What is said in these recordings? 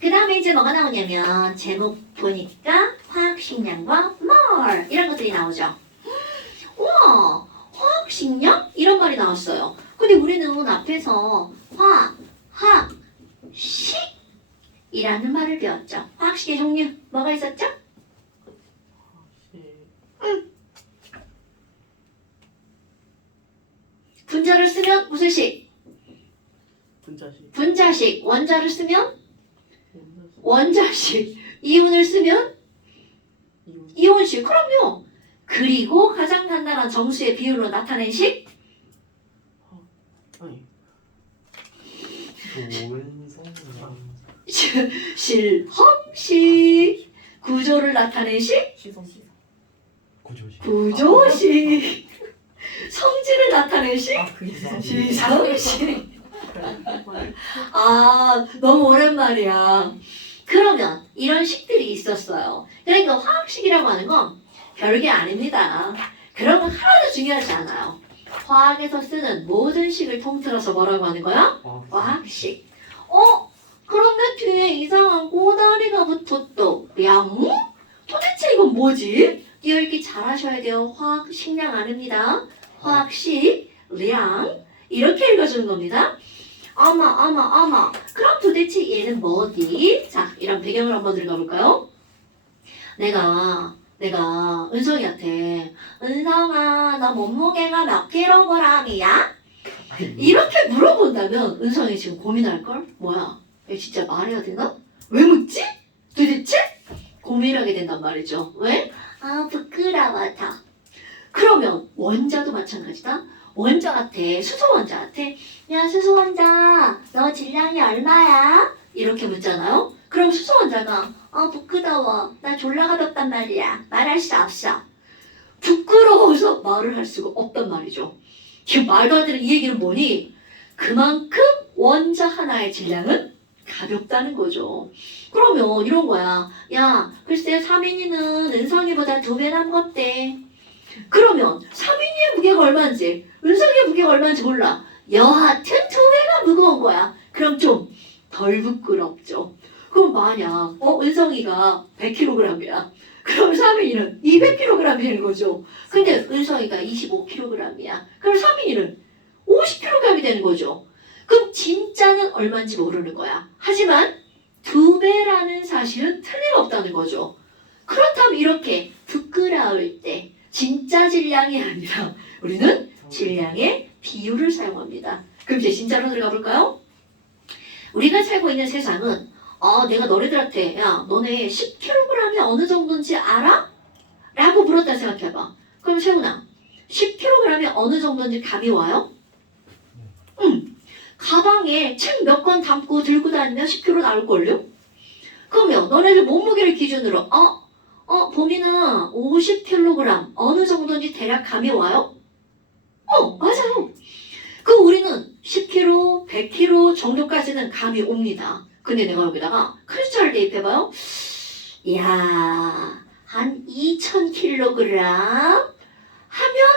그 다음에 이제 뭐가 나오냐면 제목 보니까 화학식량과 more 이런 것들이 나오죠. 우와, 화학식량? 이런 말이 나왔어요. 근데 우리는 앞에서 화학식이라는 말을 배웠죠. 화학식의 종류 뭐가 있었죠? 분자를 쓰면 무슨 식? 분자식. 분자식. 원자를 쓰면 원자식. 이온을 쓰면 이온식. 그럼요. 그리고 가장 간단한 정수의 비율로 나타낸 식? 아니. 실험식. 구조를 나타낸 식? 시성식. 구조식. 성질을 나타낸 식? 그게 시성식. 아, 너무 오랜만이야. 그러면 이런 식들이 있었어요. 그러니까 화학식이라고 하는 건 별게 아닙니다. 그런 건 하나도 중요하지 않아요. 화학에서 쓰는 모든 식을 통틀어서 뭐라고 하는 거야? 화학식. 그런데 뒤에 이상한 꼬다리가 붙었어. 량? 도대체 이건 뭐지? 읽기 잘 하셔야 돼요. 화학, 식량 아닙니다. 화학식, 량. 이렇게 읽어주는 겁니다. 아마. 그럼 도대체 얘는 뭐지? 자, 이런 배경을 한번 들어가 볼까요? 내가 은성이한테 은성아, 너 몸무게가 몇 킬로그램이야? 이렇게 물어본다면 은성이 지금 고민할걸? 뭐야? 얘 진짜 말해야 되나? 왜 묻지? 도대체? 고민하게 된단 말이죠. 왜? 부끄러워서. 그러면 원자도 마찬가지다. 원자한테, 수소 원자한테 야, 수소 원자, 너 질량이 얼마야? 이렇게 묻잖아요. 그럼 수소 원자가 부끄러워. 나 졸라 가볍단 말이야. 말할 수 없어. 부끄러워서 말을 할 수가 없단 말이죠. 지금 말도 안 되는 이 얘기는 뭐니? 그만큼 원자 하나의 질량은 가볍다는 거죠. 그러면 이런 거야. 야, 글쎄 사민이는 은성이보다 2배나 무겁대. 그러면 사민이의 무게가 얼마인지 은성이의 무게가 얼마인지 몰라. 여하튼 2배가 무거운 거야. 그럼 좀 덜 부끄럽죠. 그럼 만약 은성이가 100kg이야. 그럼 사민이는 200kg이 되는 거죠. 근데 은성이가 25kg이야. 그럼 사민이는 50kg이 되는 거죠. 그럼 진짜는 얼마인지 모르는 거야. 하지만 2배라는 사실은 틀림없다는 거죠. 그렇다면 이렇게 부끄러울 때 진짜 질량이 아니라 우리는 질량의 비율을 사용합니다. 그럼 이제 진짜로 들어가 볼까요? 우리가 살고 있는 세상은 내가 너네들한테 야, 너네 10kg이 어느 정도인지 알아? 라고 물었다 생각해봐. 그럼 세훈아, 10kg이 어느 정도인지 감이 와요? 응. 가방에 책 몇 권 담고 들고 다니면 10kg 나올걸요? 그러면 너네들 몸무게를 기준으로 봄이는 50kg 어느 정도인지 대략 감이 와요? 맞아요. 그럼 우리는 10kg, 100kg 정도까지는 감이 옵니다. 근데 내가 여기다가 큰 숫자를 대입해봐요. 이야, 한 2000kg 하면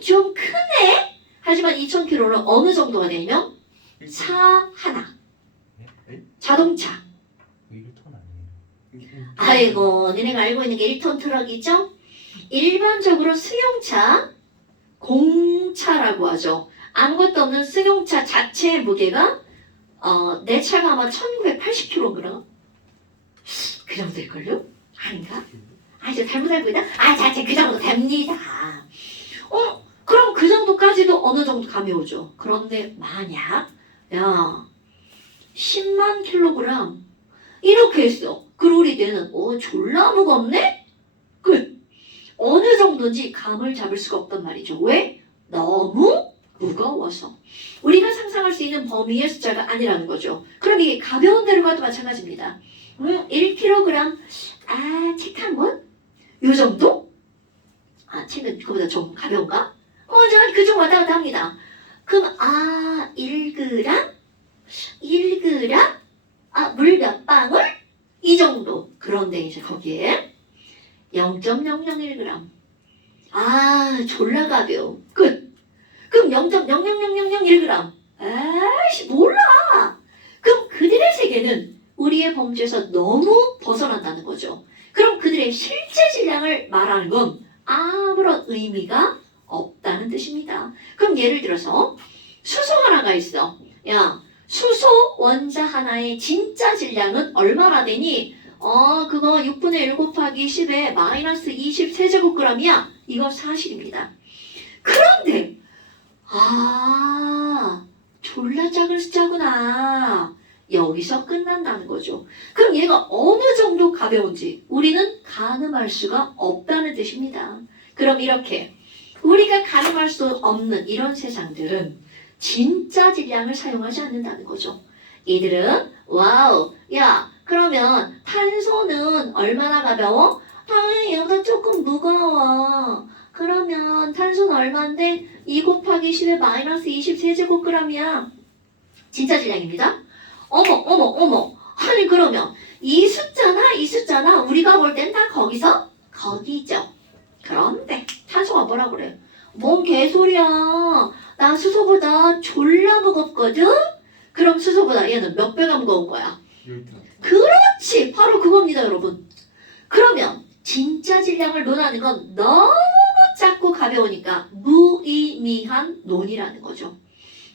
좀 크네? 하지만 2000kg는 어느 정도가 되냐면 차 하나, 자동차. 1톤 아니에요? 아이고, 너네가 알고 있는 게 1톤 트럭이죠? 일반적으로 승용차, 공차라고 하죠. 아무것도 없는 승용차 자체의 무게가 내 차가 아마 1980kg? 그 정도 될걸요? 아닌가? 저 잘못 알고 있나? 자체 그 정도 됩니다. 그럼 그 정도까지도 어느 정도 감이 오죠. 그런데 만약 10만 킬로그램 이렇게 했어. 그리고 우리 뇌는 졸라 무겁네? 끝. 어느 정도인지 감을 잡을 수가 없단 말이죠. 왜? 너무 무거워서. 우리가 상상할 수 있는 범위의 숫자가 아니라는 거죠. 그럼 이게 가벼운 대로 가도 마찬가지입니다. 1kg 책 한 권? 요 정도? 책은 그보다 좀 가벼운가? 저 그중 왔다 갔다 합니다. 그럼 1g? 1g? 물 몇 방울? 이 정도. 그런데 이제 거기에 0.001g. 졸라 가벼워. 끝. 그럼 0.00001g. 몰라. 그럼 그들의 세계는 범주에서 너무 벗어난다는 거죠. 그럼 그들의 실제 질량을 말하는 건 아무런 의미가 없다는 뜻입니다. 그럼 예를 들어서 수소 하나가 있어. 야, 수소 원자 하나의 진짜 질량은 얼마나 되니? 그거 6분의 1 곱하기 10에 마이너스 20 세제곱그램이야. 이거 사실입니다. 그런데 졸라 작은 숫자구나. 여기서 끝난다는 거죠. 그럼 얘가 어느 정도 가벼운지 우리는 가늠할 수가 없다는 뜻입니다. 그럼 이렇게 우리가 가늠할 수 없는 이런 세상들은 진짜 질량을 사용하지 않는다는 거죠. 이들은 와우, 야, 그러면 탄소는 얼마나 가벼워? 얘보다 조금 무거워. 그러면 탄소는 얼마인데? 2 곱하기 10에 마이너스 20 세제곱그램이야. 진짜 질량입니다. 어머. 아니 그러면 이 숫자나 우리가 볼 땐 다 거기죠. 그런데 탄소가 뭐라 그래? 뭔 개소리야. 나 수소보다 졸라 무겁거든? 그럼 수소보다 얘는 몇 배가 무거운 거야? 10배. 그렇지. 바로 그겁니다, 여러분. 그러면 진짜 질량을 논하는 건 너무 작고 가벼우니까 무의미한 논이라는 거죠.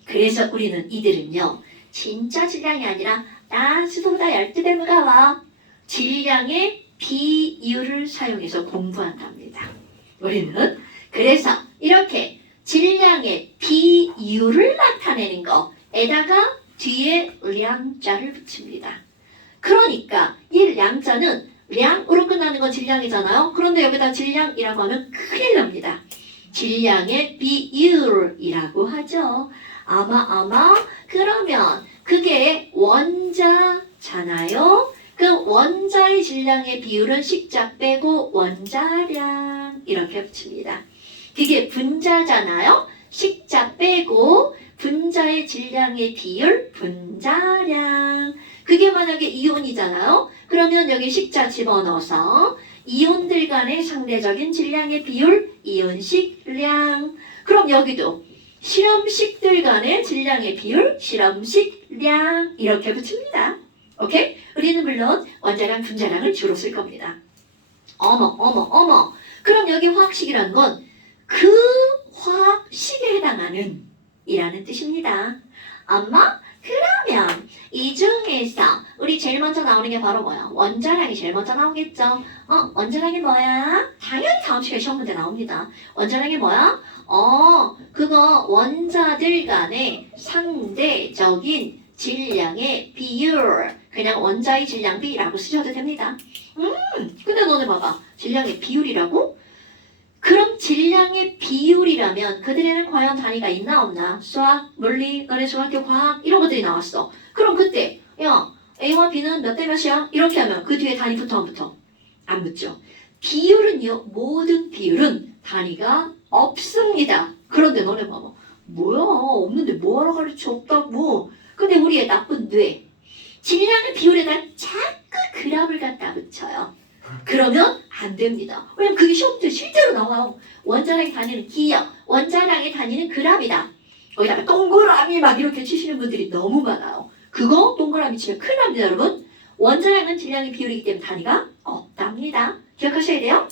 그래서 우리는 이들은요. 진짜 질량이 아니라 나 수소보다 12배 무거워. 질량의 비율을 사용해서 공부한답니다. 우리는 그래서 이렇게 질량의 비율을 나타내는 거에다가 뒤에 량자를 붙입니다. 그러니까 이 량자는 량으로 끝나는 건 질량이잖아요. 그런데 여기다 질량이라고 하면 큰일 납니다. 질량의 비율이라고 하죠. 아마 그러면 그게 원자잖아요. 그 원자의 질량의 비율은 식자 빼고 원자량 이렇게 붙입니다. 그게 분자잖아요. 식자 빼고 분자의 질량의 비율 분자량. 그게 만약에 이온이잖아요. 그러면 여기 식자 집어넣어서 이온들 간의 상대적인 질량의 비율 이온식량. 그럼 여기도 실험식들 간의 질량의 비율 실험식량 이렇게 붙입니다. 오케이? 우리는 물론 원자량 분자량을 주로 쓸 겁니다. 어머. 그럼 여기 화학식이라는 건 그 화학식에 해당하는 이라는 뜻입니다. 엄마? 그러면 이 중에서 우리 제일 먼저 나오는 게 바로 뭐야? 원자량이 제일 먼저 나오겠죠? 원자량이 뭐야? 당연히 다음 시간에 시험 문제 나옵니다. 원자량이 뭐야? 그거 원자들 간의 상대적인 질량의 비율. 그냥 원자의 질량비라고 쓰셔도 됩니다. 근데 너네 봐봐. 질량의 비율이라고? 그럼 질량의 비율이라면 그들에는 과연 단위가 있나 없나? 수학, 물리, 너네 중학교 과학 이런 것들이 나왔어. 그럼 그때 야 A와 B는 몇 대 몇이야? 이렇게 하면 그 뒤에 단위 붙어 안 붙어? 안 붙죠. 비율은요. 모든 비율은 단위가 없습니다. 그런데 너네 봐봐. 뭐야 없는데 뭐하러 가르쳐 없다고. 근데 우리의 나쁜 뇌 질량의 비율에다 자꾸 그램을 갖다 붙여요. 그러면 안 됩니다. 왜냐면 그게 시험 때 실제로 나와요. 원자량의 단위는 기억, 원자량의 단위는 그램이다. 거기다가 동그라미 막 이렇게 치시는 분들이 너무 많아요. 그거 동그라미 치면 큰일 납니다, 여러분. 원자량은 질량의 비율이기 때문에 단위가 없답니다. 기억하셔야 돼요.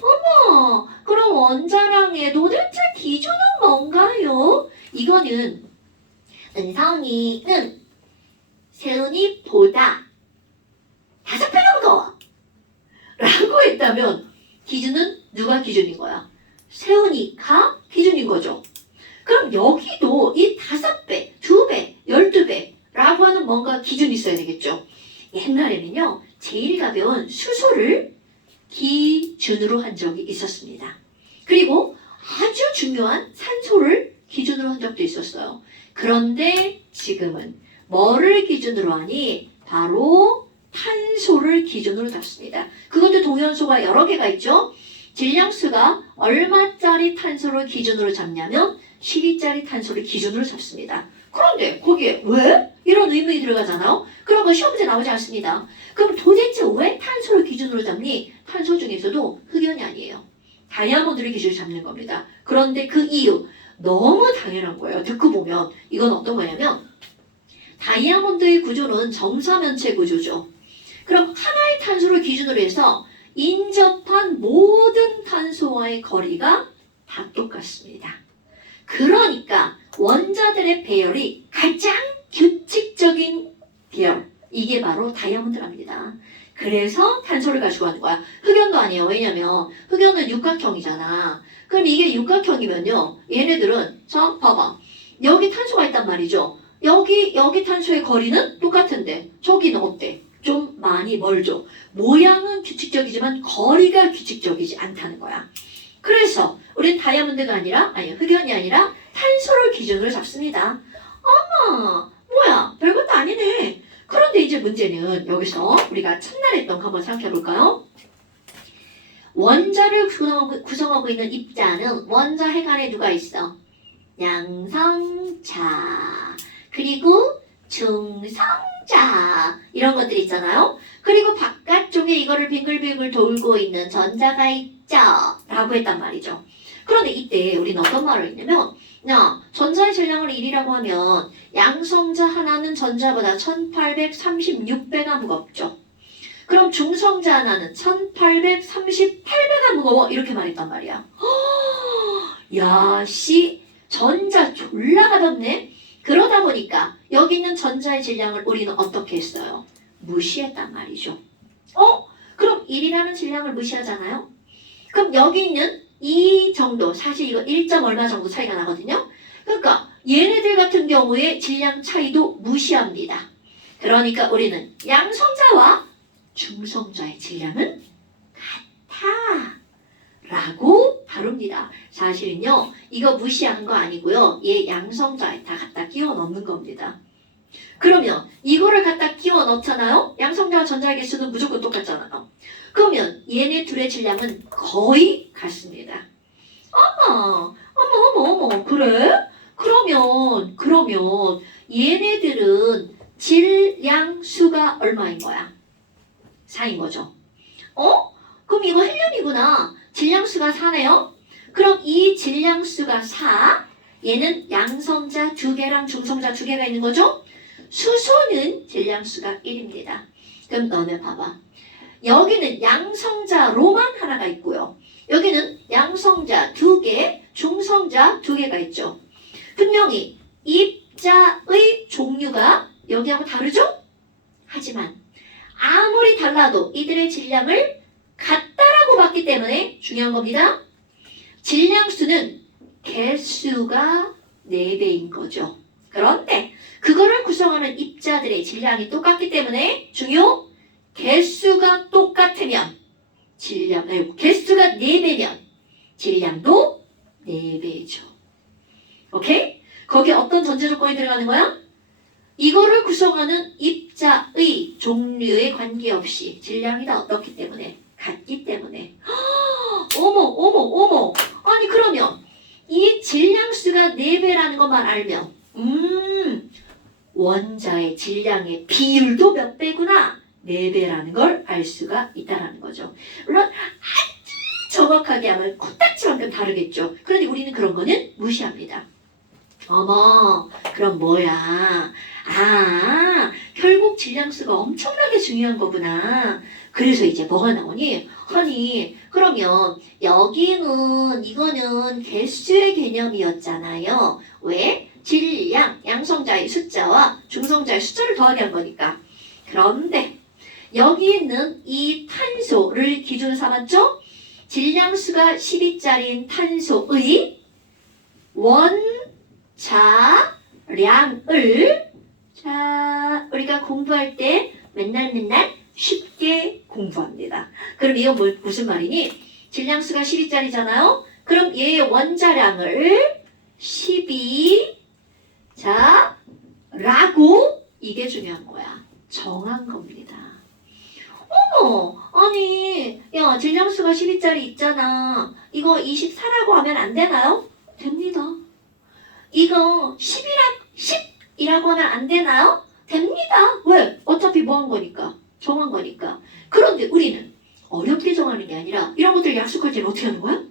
어머, 그럼 원자량의 도대체 기준은 뭔가요? 이거는 은성이는 세은이보다 5배가 무거워 라고 했다면 기준은 누가 기준인 거야? 세훈이가 기준인 거죠. 그럼 여기도 이 5배, 2배, 12배 라고 하는 뭔가 기준이 있어야 되겠죠. 옛날에는요. 제일 가벼운 수소를 기준으로 한 적이 있었습니다. 그리고 아주 중요한 산소를 기준으로 한 적도 있었어요. 그런데 지금은 뭐를 기준으로 하니? 바로 탄소를 기준으로 잡습니다. 그것도 동연소가 여러 개가 있죠. 질량수가 얼마짜리 탄소를 기준으로 잡냐면 12짜리 탄소를 기준으로 잡습니다. 그런데 거기에 왜? 이런 의문이 들어가잖아요. 그런 거 시험 문제 나오지 않습니다. 그럼 도대체 왜 탄소를 기준으로 잡니? 탄소 중에서도 흑연이 아니에요. 다이아몬드를 기준으로 잡는 겁니다. 그런데 그 이유 너무 당연한 거예요. 듣고 보면 이건 어떤 거냐면 다이아몬드의 구조는 정사면체 구조죠. 그럼 하나의 탄소를 기준으로 해서 인접한 모든 탄소와의 거리가 다 똑같습니다. 그러니까 원자들의 배열이 가장 규칙적인 배열, 이게 바로 다이아몬드랍니다. 그래서 탄소를 가지고 가는 거야. 흑연도 아니에요. 왜냐면 흑연은 육각형이잖아. 그럼 이게 육각형이면요, 얘네들은 자 봐봐, 여기 탄소가 있단 말이죠. 여기 탄소의 거리는 똑같은데 저기는 어때? 좀 많이 멀죠. 모양은 규칙적이지만 거리가 규칙적이지 않다는 거야. 그래서 우린 다이아몬드가 아니라, 아니 흑연이 아니라 탄소를 기준으로 잡습니다. 아, 뭐야, 별것도 아니네. 그런데 이제 문제는 여기서 우리가 첫날 했던 거 한번 생각해 볼까요? 원자를 구성하고 있는 입자는 원자 핵 안에 누가 있어? 양성자, 그리고 중성자, 이런 것들이 있잖아요. 그리고 바깥쪽에 이거를 빙글빙글 돌고 있는 전자가 있죠 라고 했단 말이죠. 그런데 이때 우리는 어떤 말을 했냐면, 야, 전자의 질량을 1이라고 하면 양성자 하나는 전자보다 1836배가 무겁죠. 그럼 중성자 하나는 1838배가 무거워, 이렇게 말했단 말이야. 야, 씨, 전자 졸라 가볍네. 그러다 보니까 여기 있는 전자의 질량을 우리는 어떻게 했어요? 무시했단 말이죠. 그럼 1이라는 질량을 무시하잖아요? 그럼 여기 있는 이 정도, 사실 이거 1점 얼마 정도 차이가 나거든요. 그러니까 얘네들 같은 경우에 질량 차이도 무시합니다. 그러니까 우리는 양성자와 중성자의 질량은 같아 라고 다룹니다. 사실은요, 이거 무시한 거 아니고요, 얘 양성자에 다 갖다 끼워 넣는 겁니다. 그러면 이거를 갖다 끼워 넣잖아요. 양성자와 전자의 개수는 무조건 똑같잖아요. 그러면 얘네 둘의 질량은 거의 같습니다. 어머, 그래? 그러면 얘네들은 질량수가 얼마인 거야? 4인 거죠. 그럼 이거 헬륨이구나. 질량수가 4네요. 그럼 이 질량수가 4, 얘는 양성자 2개랑 중성자 2개가 있는 거죠? 수소는 질량수가 1입니다. 그럼 너네 봐봐. 여기는 양성자로만 하나가 있고요. 여기는 양성자 2개, 중성자 2개가 있죠. 분명히 입자의 종류가 여기하고 다르죠? 하지만 아무리 달라도 이들의 질량을 같다라고 봤기 때문에 중요한 겁니다. 질량수는 개수가 4배인 거죠. 그런데 그거를 구성하는 입자들의 질량이 똑같기 때문에 중요, 개수가 똑같으면 개수가 4배면 질량도 4배죠. 오케이? 거기에 어떤 전제 조건이 들어가는 거야? 이거를 구성하는 입자의 종류에 관계없이 질량이 다 어떻기 때문에? 같기 때문에. 어머. 아니 그러면 이 질량수가 4배라는 것만 알면 원자의 질량의 비율도 몇 배구나? 4배라는 걸 알 수가 있다는 거죠. 물론 아주 정확하게 하면 코딱지만큼 다르겠죠. 그런데 우리는 그런 거는 무시합니다. 어머, 그럼 뭐야? 결국 질량수가 엄청나게 중요한 거구나. 그래서 이제 뭐가 나오니? 아니, 그러면 여기는 이거는 개수의 개념이었잖아요. 왜? 질량, 양성자의 숫자와 중성자의 숫자를 더하게 한 거니까. 그런데 여기 있는 이 탄소를 기준 삼았죠? 질량수가 12짜리인 탄소의 원자량을 우리가 공부할 때 맨날 쉽게 공부합니다. 그럼 이거 무슨 말이니? 질량수가 12짜리잖아요? 그럼 얘의 원자량을 12 라고 이게 중요한 거야. 정한 겁니다. 어머, 아니, 야, 질량수가 12짜리 있잖아. 이거 24라고 하면 안 되나요? 됩니다. 이거 10이라고 하면 안 되나요? 됩니다. 왜? 어차피 뭐 한 거니까. 정한 거니까. 그런데 우리는 어렵게 정하는 게 아니라 이런 것들 약속할 때는 어떻게 하는 거야?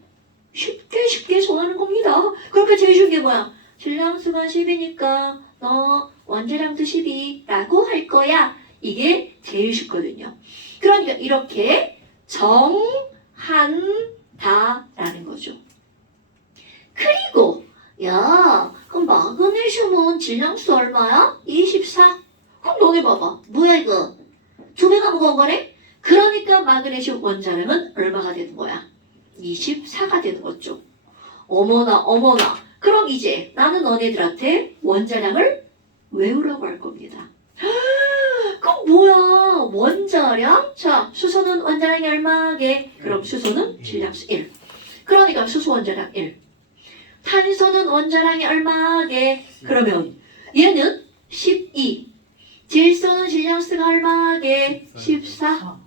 쉽게 정하는 겁니다. 그러니까 제일 쉬운 게 뭐야? 질량수가 10이니까 너 원자량도 12라고 할 거야. 이게 제일 쉽거든요. 그러니까 이렇게 정한다라는 거죠. 그리고 야, 그럼 마그네슘은 질량수 얼마야? 24. 그럼 너네 봐봐. 뭐야 이거? 2배가 무거운 거네? 그러니까 마그네슘 원자량은 얼마가 되는 거야? 24가 되는 거죠. 어머나 어머나. 그럼 이제 나는 너네들한테 원자량을 외우라고 할 겁니다. 그럼 뭐야? 원자량? 자, 수소는 원자량이 얼마게? 그럼 수소는 질량수 1. 그러니까 수소 원자량 1. 탄소는 원자량이 얼마게? 그러면 얘는 12. 질소는 질량수가 얼마게? 14.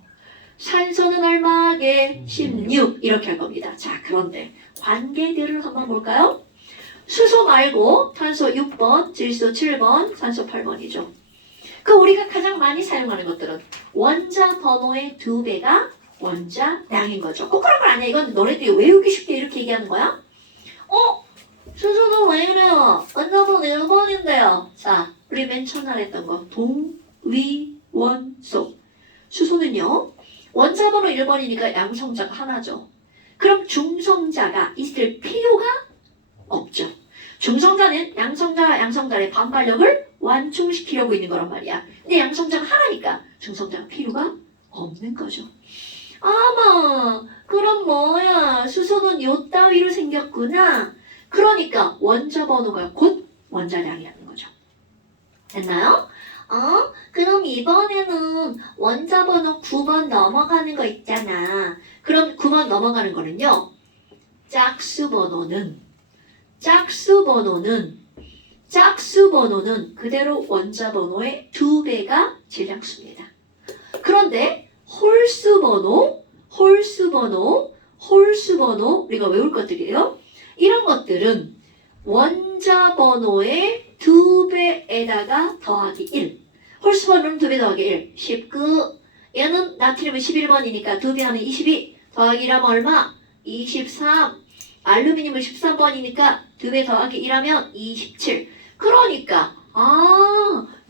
산소는 얼마게? 16. 이렇게 할 겁니다. 자, 그런데 관계들을 한번 볼까요? 수소 말고 탄소 6번, 질소 7번, 산소 8번이죠. 그 우리가 가장 많이 사용하는 것들은 원자 번호의 2배가 원자량인 거죠. 꼭 그런 건 아니야. 이건 너네들이 외우기 쉽게 이렇게 얘기하는 거야. 수소는 왜 이래요? 원자번호 1번인데요. 자, 우리 맨 첫날 했던 거 동위원소. 수소는요. 원자번호 1번이니까 양성자가 하나죠. 그럼 중성자가 있을 필요가 없죠. 중성자는 양성자의 반발력을 완충시키려고 있는 거란 말이야. 근데 양성자가 하나니까 중성자가 필요가 없는 거죠. 아마 그럼 뭐야? 수소는 요 따위로 생겼구나. 그러니까 원자 번호가 곧 원자량이라는 거죠. 됐나요? 그럼 이번에는 원자 번호 9번 넘어가는 거 있잖아. 그럼 9번 넘어가는 거는요. 짝수 번호는 그대로 원자 번호의 2배가 질량수입니다. 그런데 홀수 번호 우리가 외울 것들이에요. 이런 것들은 원자 번호의 2배에다가 더하기 1. 홀수 번호는 2배 더하기 1. 19. 얘는 나트륨은 11번이니까 2배 하면 22. 더하기 1하면 얼마? 23. 알루미늄은 13번이니까 2배 더하기 1하면 27. 그러니까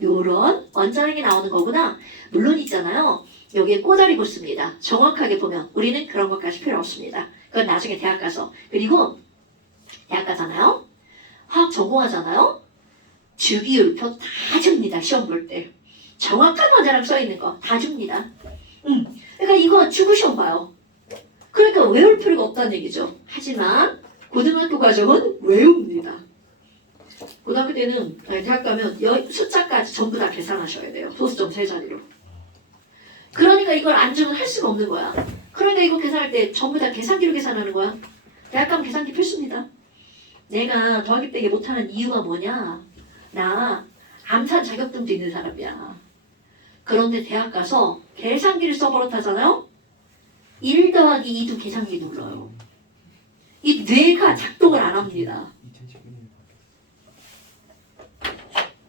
요런 원자량이 나오는 거구나. 물론 있잖아요. 여기에 꼬다리 붙습니다. 정확하게 보면 우리는 그런 것까지 필요 없습니다. 그건 나중에 대학 가서. 그리고 대학 가잖아요. 화학 전공하잖아요. 주기율표 다 줍니다. 시험 볼 때. 정확한 원자량 써있는 거 다 줍니다. 그러니까 이거 주고 시험 봐요. 그러니까 외울 필요가 없다는 얘기죠. 하지만 고등학교 과정은 외웁니다. 고등학교 때는 대학 가면 숫자까지 전부 다 계산하셔야 돼요. 소수점 3자리로. 그러니까 이걸 안 주면 할 수가 없는 거야. 그러니까 이거 계산할 때 전부 다 계산기로 계산하는 거야. 대학 가면 계산기 필수입니다. 내가 더하기 빼기 못하는 이유가 뭐냐? 나 암산 자격증도 있는 사람이야. 그런데 대학 가서 계산기를 써버릇하잖아요? 1 더하기 2도 계산기 눌러요. 이 뇌가 작동을 안 합니다. 2019년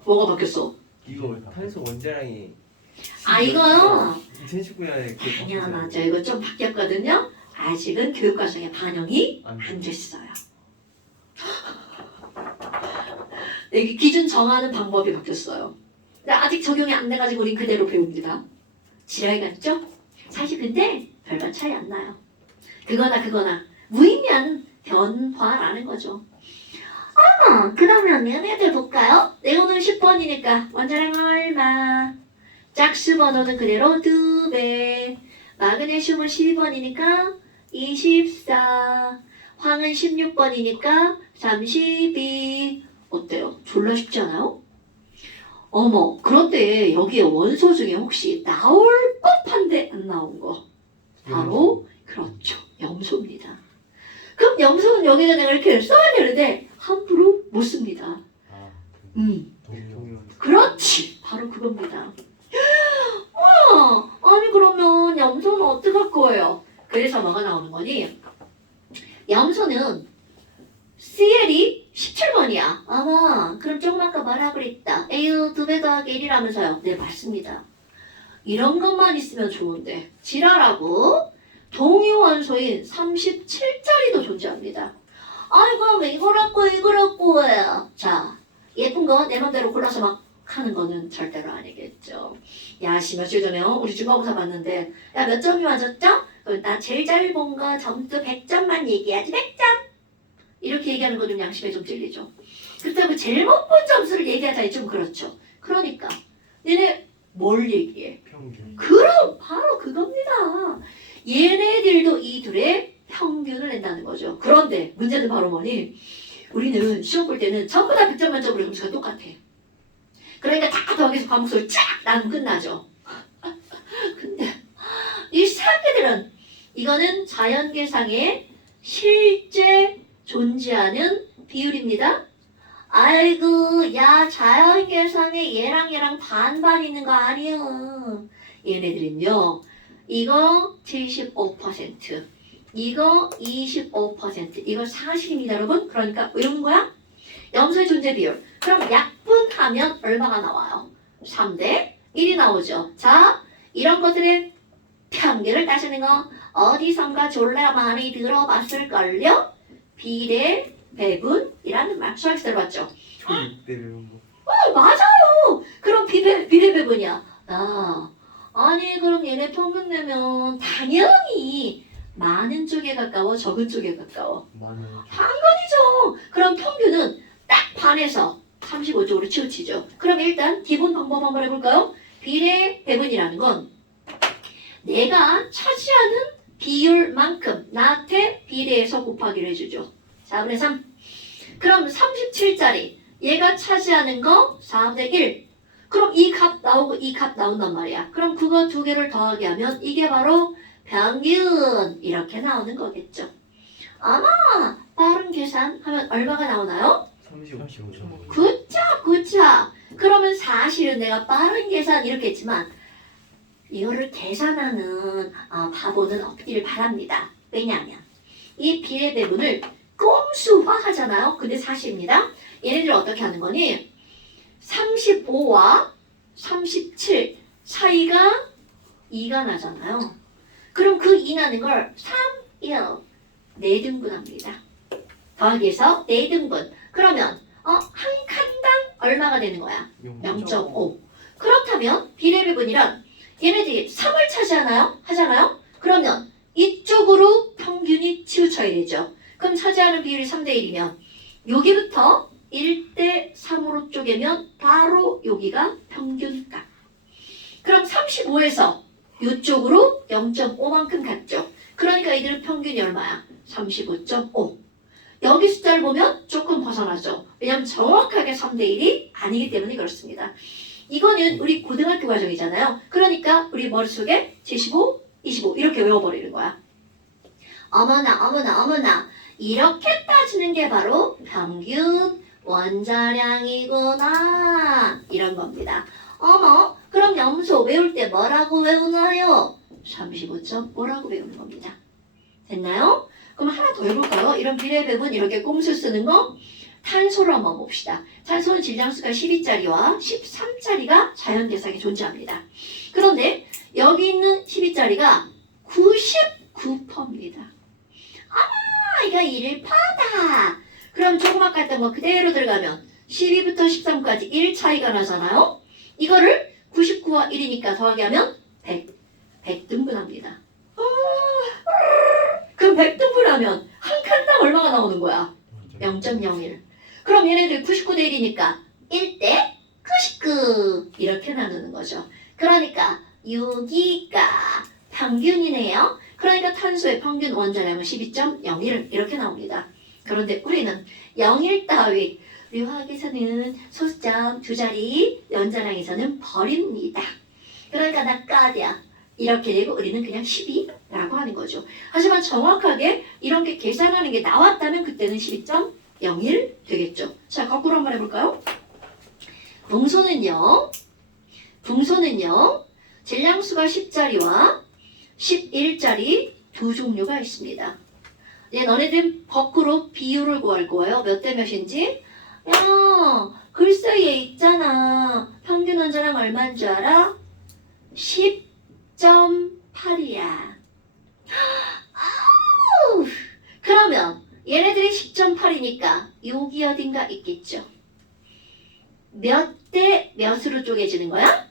뭐가 바뀌었어? 이거 탄소 원자량이 이거요? 2019년에 당연하죠. 이거 좀 바뀌었거든요. 아직은 교육과정에 반영이 안 안 됐어요. 여기 기준 정하는 방법이 바뀌었어요. 근데 아직 적용이 안 돼가지고 우린 그대로 배웁니다. 지랄 같죠? 사실 근데 별반 차이 안 나요. 그거나 무의미한 변화라는 거죠. 그러면 얘네들 볼까요? 네온은 10번이니까 원자량 얼마? 짝수 번호는 그대로 2배. 마그네슘은 12번이니까 24. 황은 16번이니까 32. 어때요? 졸라 쉽지 않아요? 어머, 그런데 여기에 원소 중에 혹시 나올 법한데 안 나온 거 바로 그렇죠. 염소입니다. 그럼 염소는 여기다 내가 이렇게 써야 되는데 함부로 못 씁니다. 동료 그렇지. 바로 그겁니다. 아니 그러면 염소는 어떡할 거예요? 그래서 뭐가 나오는 거니? 염소는 CL이 17번이야. 그럼 조금 아까 뭐라 그랬다. 에휴 2배 더하기 1이라면서요. 네 맞습니다. 이런 것만 있으면 좋은데 지랄하고 동위원소인 37자리도 존재합니다. 아이고 왜 이거라고 해요. 자 예쁜 거 내 맘대로 골라서 막 하는 거는 절대로 아니겠죠. 야, 씨, 며칠 전에 우리 중간고사 봤는데 야, 몇 점이 맞았죠? 나 제일 잘 본 거 점수 100점만 얘기하지 100점! 이렇게 얘기하는 거 좀 양심에 좀 찔리죠. 그렇다고 제일 못 본 점수를 얘기하자니 좀 그렇죠. 그러니까 얘네 뭘 얘기해? 평균. 그럼 바로 그겁니다. 얘네들도 이 둘의 평균을 낸다는 거죠. 그런데 문제는 바로 뭐니? 우리는 시험 볼 때는 전부 다 100점 만점으로 점수가 똑같아. 그러니까 다 더하기해서 과목수를 쫙 나누면 끝나죠. 근데 이 새끼들은 이거는 자연계상에 실제 존재하는 비율입니다. 아이고, 야, 자연계상에 얘랑 반반 있는 거 아니야. 얘네들은요, 이거 75%, 이거 25%, 이거 40입니다, 여러분. 그러니까 외우는 거야? 염소의 존재 비율. 그럼 약분하면 얼마가 나와요? 3대 1이 나오죠. 자, 이런 것들의 평균을 따지는 거 어디선가 졸라 많이 들어봤을걸요? 비례 배분이라는 말 수학에서 들어봤죠? 초6대 배운 거. 맞아요. 그럼 비례 배분이야. 아니 그럼 얘네 평균 내면 당연히 많은 쪽에 가까워, 적은 쪽에 가까워. 많은 당연히죠. 그럼 평균은 딱 반에서 35쪽으로 치우치죠. 그럼 일단 기본 방법 한번 해볼까요? 비례 배분이라는 건 내가 차지하는 비율만큼 나한테 비례해서 곱하기를 해주죠. 4분의 3. 그럼 37짜리 얘가 차지하는 거 4분의 1. 그럼 이 값 나오고 이 값 나온단 말이야. 그럼 그거 두 개를 더하게 하면 이게 바로 평균 이렇게 나오는 거겠죠. 아마 빠른 계산하면 얼마가 나오나요? 35점. 굿자. 그러면 사실은 내가 빠른 계산 이렇게 했지만 이거를 계산하는 바보는 없기를 바랍니다. 왜냐하면 이 비례 배분을 꼼수화 하잖아요. 근데 사실입니다. 얘네들 어떻게 하는 거니? 35와 37 차이가 2가 나잖아요. 그럼 그 2 나는 걸 3, 1 4등분합니다. 더하기해서 4등분. 그러면 한 칸당 얼마가 되는 거야? 0.5. 그렇다면 비례 배분이란 얘네들이 3을 차지하나요? 하잖아요? 그러면 이쪽으로 평균이 치우쳐야 되죠. 그럼 차지하는 비율이 3대 1이면 여기부터 1대 3으로 쪼개면 바로 여기가 평균값. 그럼 35에서 이쪽으로 0.5만큼 갔죠. 그러니까 이들은 평균이 얼마야? 35.5. 여기 숫자를 보면 조금 벗어나죠. 왜냐하면 정확하게 3대 1이 아니기 때문에 그렇습니다. 이거는 우리 고등학교 과정이잖아요. 그러니까 우리 머릿속에 75, 25 이렇게 외워버리는 거야. 어머나 이렇게 따지는 게 바로 평균 원자량이구나 이런 겁니다. 어머 그럼 염소 외울 때 뭐라고 외우나요? 35.5라고 외우는 겁니다. 됐나요? 그럼 하나 더 해볼까요? 이런 비례 배분 이렇게 꼼수 쓰는 거 탄소를 한번 봅시다. 탄소는 질량수가 12짜리와 13짜리가 자연계상에 존재합니다. 그런데 여기 있는 12짜리가 99%입니다. 이거 1파다. 그럼 조금 아까 했던 거 그대로 들어가면 12부터 13까지 1 차이가 나잖아요. 이거를 99와 1이니까 더하기 하면 100등분합니다. 그럼 100등분하면 한 칸당 얼마가 나오는 거야? 0.01. 그럼 얘네들 99대 1이니까 1대 99 이렇게 나누는 거죠. 그러니까 여기가 평균이네요. 그러니까 탄소의 평균 원자량은 12.01 이렇게 나옵니다. 그런데 우리는 0일 따위 우리 화학에서는 소수점 두 자리, 원자량에서는 버립니다. 그러니까 나 까디야 이렇게 되고 우리는 그냥 12라고 하는 거죠. 하지만 정확하게 이런 게 계산하는 게 나왔다면 그때는 12.01 되겠죠. 자 거꾸로 한번 해볼까요? 붕소는요 질량수가 10짜리와 11짜리 두 종류가 있습니다. 이제 너네들 거꾸로 비율을 구할 거예요. 몇 대 몇인지? 야, 글쎄 얘 있잖아. 평균 원자량 얼마인 줄 알아? 10.8이야. 아우! 그러면 얘네들이 10.8이니까 여기 어딘가 있겠죠. 몇 대 몇으로 쪼개지는 거야?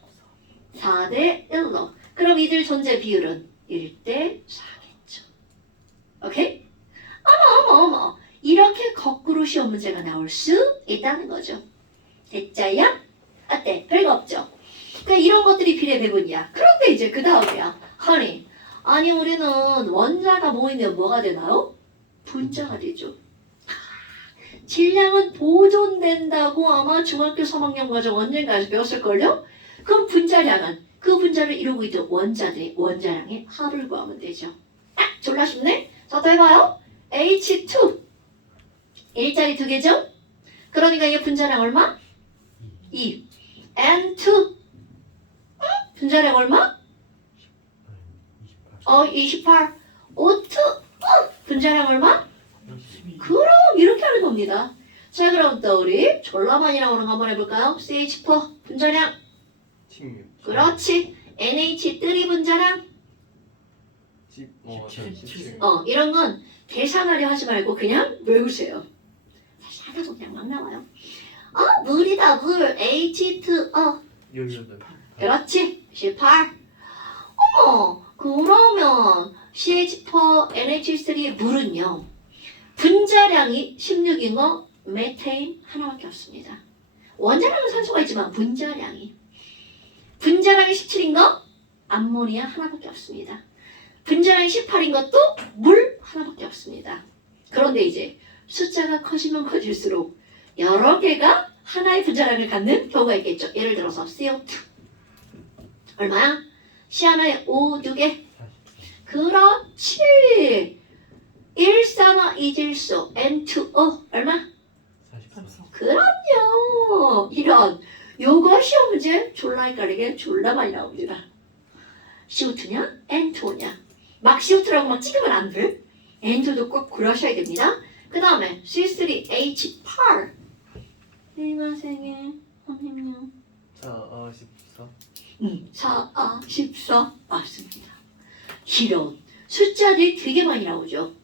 4대 1로. 그럼 이들 존재 비율은 1대 4겠죠. 오케이? 어머. 이렇게 거꾸로 시험 문제가 나올 수 있다는 거죠. 됐자야? 어때? 별거 없죠? 그러니까 이런 것들이 비례 배분이야. 그런데 이제 그 다음이야. honey. 아니 우리는 원자가 모이면 뭐가 되나요? 분자가 되죠. 질량은 보존된다고 아마 중학교 3학년 과정 언젠가에서 배웠을걸요? 그럼 분자량은 그 분자를 이루고 있던 원자들의 원자량의 합을 구하면 되죠. 딱 졸라 쉽네? 자, 또 해봐요. H2 1자리 2개죠? 그러니까 이 분자량 얼마? 2. N2 분자량 얼마? 28. O2 분자량 얼마? 그럼 이렇게 하는 겁니다. 자, 그럼 또 우리 졸라 많이 나오는 거 한번 해볼까요? CH4 분자량 16. 그렇지. NH3 분자량 17. 이런 건 계산하려 하지 말고 그냥 외우세요. 사실 하나도 그냥 막 나와요. 물이다 물 H2O 18. 그렇지 18. 그러면 CH4 NH3의 물은요 분자량이 16인 거 메테인 하나밖에 없습니다. 원자량은 산소가 있지만 분자량이 17인 거 암모니아 하나밖에 없습니다. 분자량이 18인 것도 물 하나밖에 없습니다. 그런데 이제 숫자가 커지면 커질수록 여러 개가 하나의 분자량을 갖는 경우가 있겠죠. 예를 들어서 CO2 얼마야? C 하나에 O 2개 그렇지. 일산화이질소 N2O 얼마? 44. 그럼요. 이런 요거 시험 문제 졸라 헷갈리게 졸라 많이 나옵니다. CO2냐? N2O냐? 막 CO2라고 막 찍으면 안 돼. N2도 꼭 고려하셔야 됩니다. 그 다음에 C3H8 일마생의 선생님 14. 14 맞습니다. 이런 숫자들이 되게 많이 나오죠.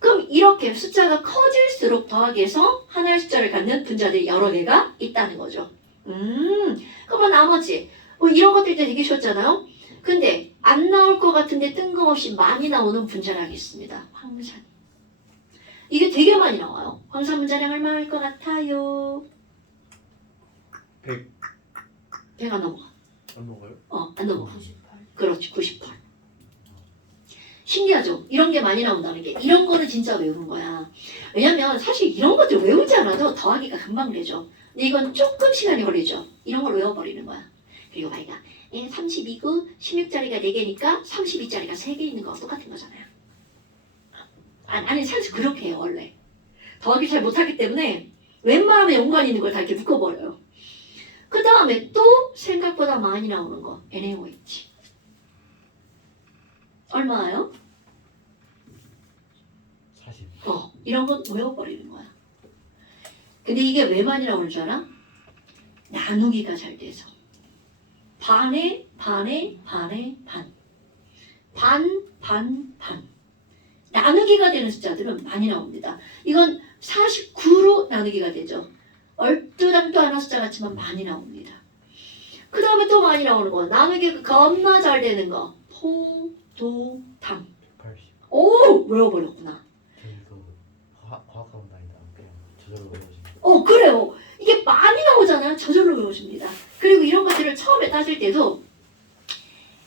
그럼 이렇게 숫자가 커질수록 더하기해서 하나의 숫자를 갖는 분자들이 여러 개가 있다는 거죠. 그러면 나머지 이런 것들 되게 쉬웠잖아요. 근데 안 나올 것 같은데 뜬금없이 많이 나오는 분자량이 있습니다. 황산. 이게 되게 많이 나와요. 황산 분자량 얼마일 것 같아요? 100. 100 안 넘어가. 안 먹어요? 안 넘어가. 그렇지, 98. 신기하죠? 이런 게 많이 나온다는 게. 이런 거는 진짜 외우는 거야. 왜냐면 사실 이런 것들 외우지 않아도 더하기가 금방 되죠. 근데 이건 조금 시간이 걸리죠. 이런 걸 외워버리는 거야. 그리고 말이야. 32구 16자리가 4개니까 32자리가 3개 있는 거 똑같은 거잖아요. 아니 사실 그렇게 해요 원래. 더하기 잘 못하기 때문에 웬만하면 연관이 있는 걸 다 이렇게 묶어버려요. 그 다음에 또 생각보다 많이 나오는 거 NaOH 얼마예요? 40. 이런 건 외워버리는 거야. 근데 이게 왜 많이 나오는 줄 알아? 나누기가 잘 돼서 반에 반에 반에 반 나누기가 되는 숫자들은 많이 나옵니다. 이건 49로 나누기가 되죠. 얼뚜당도 하나 숫자 같지만 많이 나옵니다. 그 다음에 또 많이 나오는 거 나누기가 겁나 잘 되는 거 포도당 180. 오! 외워버렸구나. 저희도 화학학원 다니다 그냥 저절로 외워지는. 그래요. 이게 많이 나오잖아요. 저절로 외워집니다. 그리고 이런 것들을 처음에 따질 때도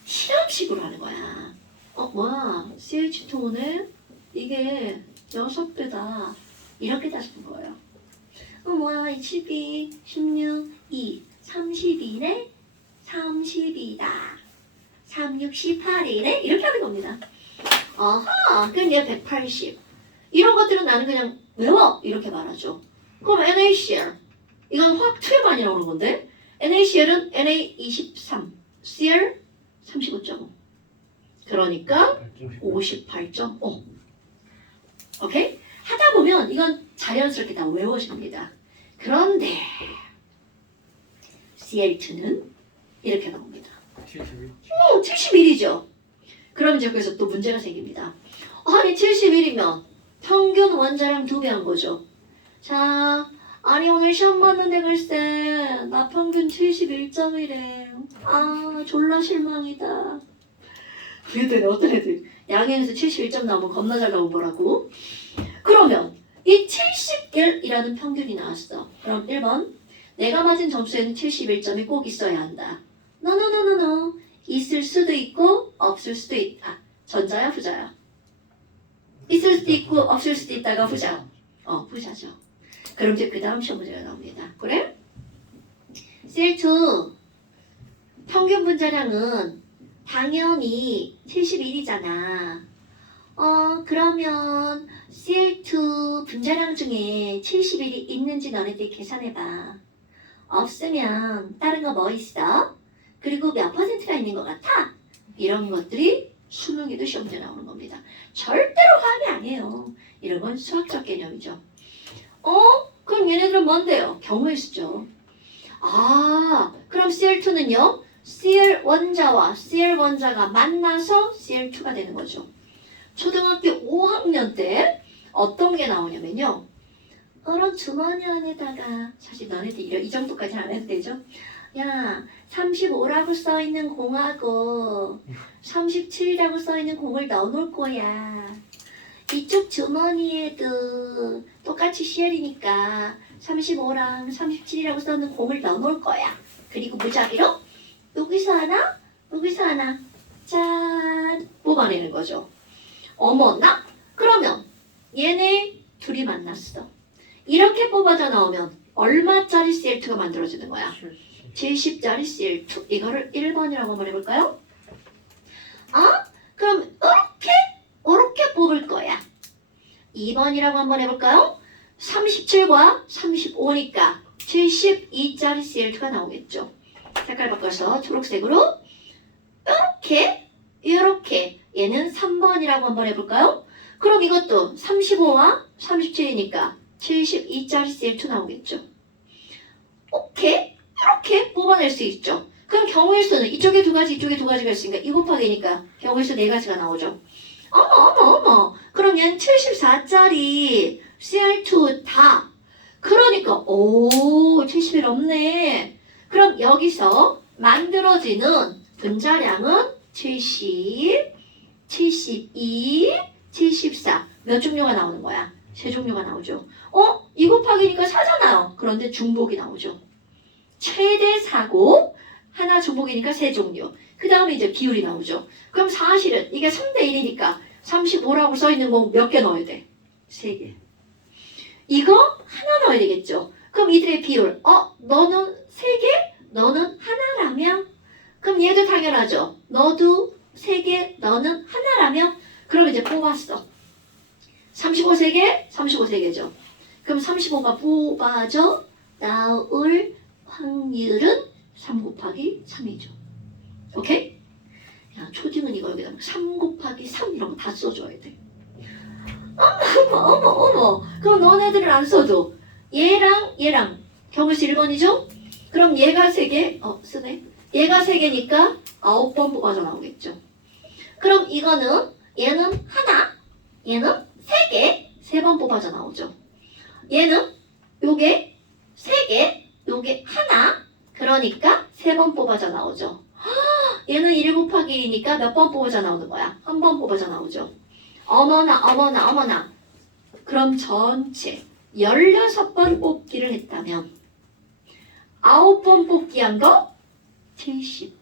실험식으로 하는 거야. 뭐야 CH2는 이게 6배다. 이렇게 따지는 거예요. 뭐야 12, 16, 2, 32네? 32다. 3, 6, 18이네? 이렇게 하는 겁니다. 그럼 얘 180. 이런 것들은 나는 그냥 외워 이렇게 말하죠. 그럼 NaCl 이건 화학2에 많이 나오는 건데 NaCl은 Na23 Cl 35.5 그러니까 58.5 오케이? 하다 보면 이건 자연스럽게 다 외워집니다. 그런데 Cl2는 이렇게 나옵니다. 71. 71이죠. 그럼 이제 여기서 또 문제가 생깁니다. 아니 71이면 평균 원자량 2배 한 거죠. 자, 아니 오늘 시험 봤는데 글쎄 나 평균 71점이래. 아 졸라 실망이다. 그랬더니 어떤 애들 양행에서 71점 나오면 겁나 잘 나온 거라고. 그러면 이 71이라는 평균이 나왔어. 그럼 1번 내가 맞은 점수에는 71점이 꼭 있어야 한다. 노노노노노 있을 수도 있고 없을 수도 있다. 전자야 후자야? 있을 수도 있고 없을 수도 있다가 후자. 후자죠. 그럼 이제 그 다음 시험 문제가 나옵니다. 그래? CL2 평균 분자량은 당연히 71이잖아. 그러면 CL2 분자량 중에 71이 있는지 너네들이 계산해봐. 없으면 다른 거 뭐 있어? 그리고 몇 퍼센트가 있는 것 같아? 이런 것들이 수능에도 시험 문제 나오는 겁니다. 절대로 화학이 아니에요. 이런 건 수학적 개념이죠. 그럼 얘네들은 뭔데요? 경우의 수죠. 그럼 CL2는요? CL 원자와 CL 원자가 만나서 CL2가 되는 거죠. 초등학교 5학년 때 어떤 게 나오냐면요. 이런 주머니 안에다가 사실 너네들 이 정도까지는 안 해도 되죠? 야, 35라고 써있는 공하고 37이라고 써있는 공을 넣어놓을 거야. 이쪽 주머니에도 똑같이 CL이니까 35랑 37이라고 써있는 공을 넣어놓을 거야. 그리고 무작위로 여기서 하나, 여기서 하나 짠 뽑아내는 거죠. 어머나? 그러면 얘네 둘이 만났어. 이렇게 뽑아져 나오면 얼마짜리 CL2가 만들어지는 거야? 70짜리 CL2. 이거를 1번이라고 한번 해볼까요? 그럼 이렇게 뽑을 거야. 2번이라고 한번 해볼까요? 37과 35니까 72짜리 CL2가 나오겠죠. 색깔 바꿔서 초록색으로 이렇게 얘는 3번이라고 한번 해볼까요? 그럼 이것도 35와 37이니까 72짜리 CL2 나오겠죠. 이렇게 뽑아낼 수 있죠. 그럼 경우의 수는 이쪽에 두 가지, 이쪽에 두 가지가 있으니까 2 곱하기 2니까 경우의 수 네 가지가 나오죠. 어머. 그럼 얘는 74짜리 CL2 다. 그러니까 71 없네. 그럼 여기서 만들어지는 분자량은 70, 72, 74. 몇 종류가 나오는 거야? 세 종류가 나오죠. 2 곱하기니까 4잖아요. 그런데 중복이 나오죠. 최대 4고 하나 중복이니까 세 종류. 그 다음에 이제 비율이 나오죠. 그럼 사실은 이게 3대 1이니까 35라고 써있는 공 몇 개 넣어야 돼? 3개. 이거 하나 넣어야 되겠죠. 그럼 이들의 비율 너는 3개? 너는 하나라면? 그럼 얘도 당연하죠. 너도 3개, 너는 하나라면? 그럼 이제 뽑았어. 35 3개? 35 3개죠. 그럼 35가 뽑아져 나올 확률은 3 곱하기 3이죠. 오케이? 야, 초딩은 이거 여기다 3 곱하기 3 이런 거 다 써줘야 돼. 어머. 그럼 너네들은 안 써도 얘랑 경우수 1번이죠? 그럼 얘가 3개, 쓰네. 얘가 3개니까 9번 뽑아져 나오겠죠. 그럼 이거는 얘는 하나, 얘는 3개, 3번 뽑아져 나오죠. 얘는 요게 3개, 요게 하나, 그러니까 3번 뽑아져 나오죠. 얘는 1 곱하기 1이니까 몇 번 뽑아져 나오는 거야? 한 번 뽑아져 나오죠. 어머나. 그럼 전체 16번 뽑기를 했다면 9번 뽑기 한 거? 70.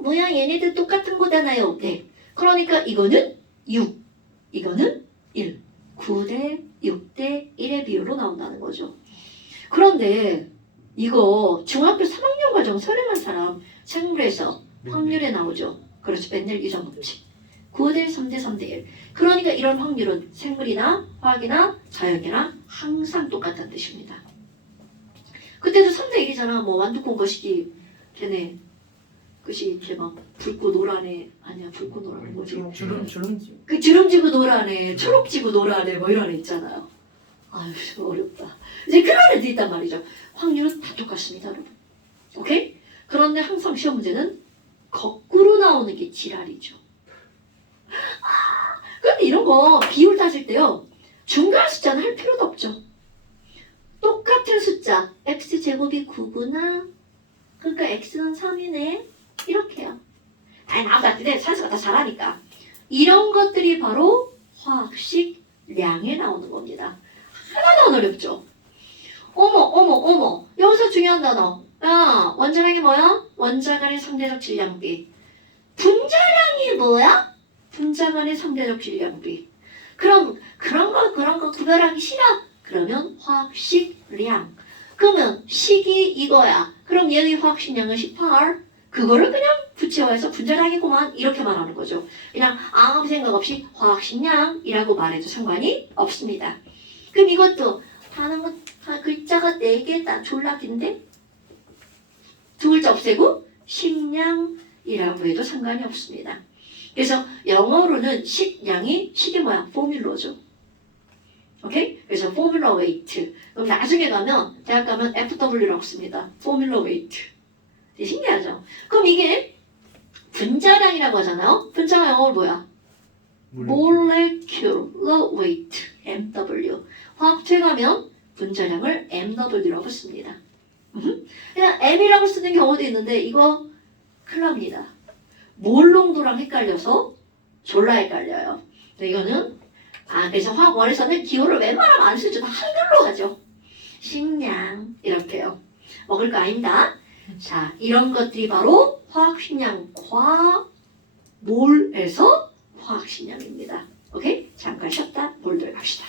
뭐야 얘네들 똑같은 거잖아요. 네. 그러니까 이거는 6, 이거는 1. 9대 6대 1의 비율로 나온다는 거죠. 그런데 이거 중학교 3학년 과정 설명한 사람 생물에서 확률에 나오죠. 그렇죠. 맨날 유전 법칙. 9대 3대 3대 1. 그러니까 이런 확률은 생물이나 화학이나 자연이나 항상 똑같다는 뜻입니다. 그때도 3대 1이잖아. 뭐 완두콩 거시기 걔네 그시 이렇게 막 붉고 노란애 아니야 붉고 노란애 뭐지? 주름지. 그 주름지고 노란애 초록지고 노란애 뭐 이런 애 있잖아요. 아유 어렵다. 이제 그런 애들 있단 말이죠. 확률은 다 똑같습니다 여러분. 오케이? 그런데 항상 시험 문제는 거꾸로 나오는 게 지랄이죠. 그런데 이런 거 비율 따질 때요 중간 숫자는 할 필요도 없죠. 똑같은 숫자 x제곱이 9구나. 그러니까 x는 3이네. 이렇게요. 아니 나보다 근데 산수가 더 잘하니까. 이런 것들이 바로 화학식 량에 나오는 겁니다. 하나도 안 어렵죠? 어머. 여기서 중요한 단어. 야, 원자량이 뭐야? 원자 간의 상대적 질량비. 분자량이 뭐야? 분자 간의 상대적 질량비. 그럼 그런 거 구별하기 싫어? 그러면 화학식량. 그러면 식이 이거야. 그럼 얘의 화학식량은 18. 그거를 그냥 구체화해서 분자량이구만 이렇게 말하는 거죠. 그냥 아무 생각 없이 화학식량이라고 말해도 상관이 없습니다. 그럼 이것도 하는 거 글자가 4개다. 졸라 긴데? 두 글자 없애고 식량이라고 해도 상관이 없습니다. 그래서 영어로는 식량이 뭐야? 포뮬러죠. 오케이? 그래서 포뮬러 웨이트. 그럼 나중에 가면 대학 가면 FW라고 씁니다. 포뮬러 웨이트. 되게 신기하죠? 그럼 이게 분자량이라고 하잖아요. 분자가 영어로 뭐야? molecular weight, MW. 화학투에 가면 분자량을 MW라고 씁니다. 그냥 M이라고 쓰는 경우도 있는데 이거 큰일 납니다. 몰 농도랑 헷갈려서 졸라 헷갈려요. 이거는 그래서 화학원에서는 기호를 웬만하면 안 쓰죠. 다 한글로 하죠. 식량 이렇게요. 먹을 거 아닙니다. 자, 이런 것들이 바로 화학식량 몰에서 화학식량입니다. 오케이? 잠깐 쉬었다 몰 들어갑시다.